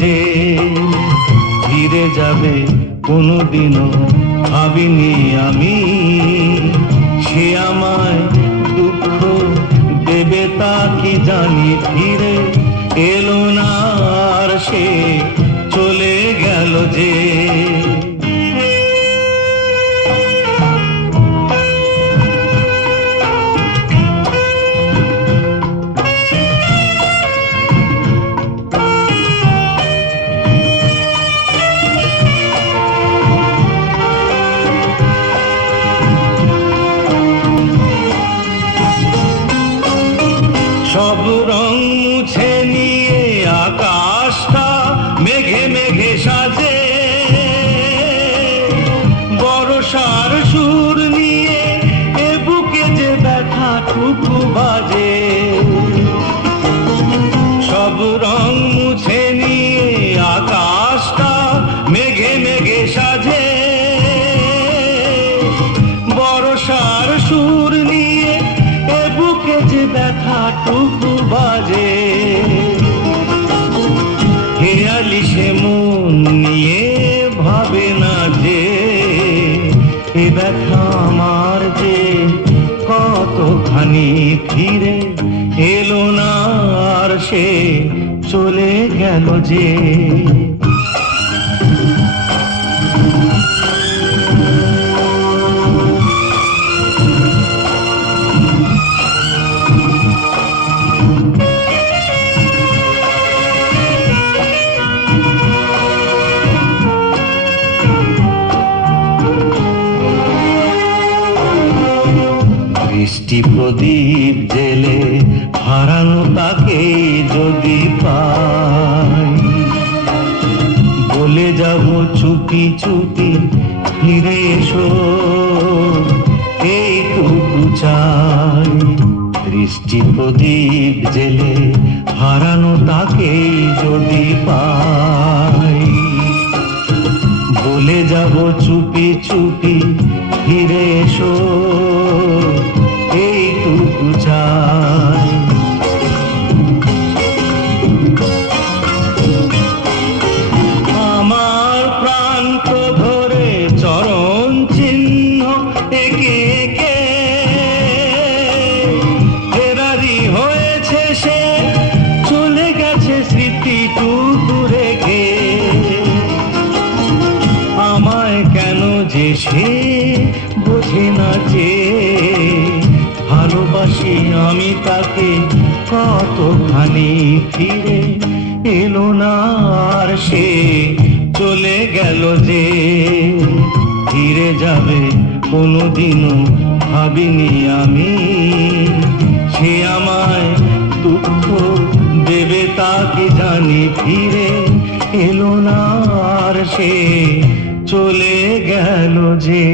যে ফিরে যাবে কোনোদিনও ভাবিনি আমি। সে আমায় দুঃখ দেবে তা কি জানি, ফিরে এলো না আর সে চলে গেল যে। সব রং মুছে নিয়ে আকাশটা মেঘে মেঘে সাজে, বর্ষার সুর নিয়ে এ বুকে যে ব্যথাটুকু বাজে। সব রং মুছে নিয়ে আকাশটা মেঘে মেঘে সাজে, বর্ষার সুর নিয়ে এ বুকে যে ব্যথাটুকু বাজে। হেয়ালি সে মন নিয়ে ভাবে না যে এ ব্যথা আমার যে কতখানি, ফিরে এলো না আর সে চলে গেল যে। বৃষ্টি প্রদীপ জেলে হারানো তাকে যদি পাই, বলে যাব চুপি চুপি ফিরে এসো এইটুকু চাই। বৃষ্টি প্রদীপ জেলে হারানো তাকে যদি পাই, বলে যাব চুপি চুপি ফিরে এসো এইটুকু চাই। আমার প্রান্ত ধরে চরণ চিহ্ন একে একে ফেরারি হয়েছে সে, চলে গেছে স্মৃতিটুকু রেখে। আমায় কেন যে সে বোঝে না যে ভালোবাসি আমি তাকে কতখানি, ফিরে এলো না আর সে চলে গেল যে। ফিরে যাবে কোনোদিনও ভাবিনি আমি, সে আমায় দুঃখ দেবে তা কি জানি, ফিরে এলো না আর সে চলে গেল যে।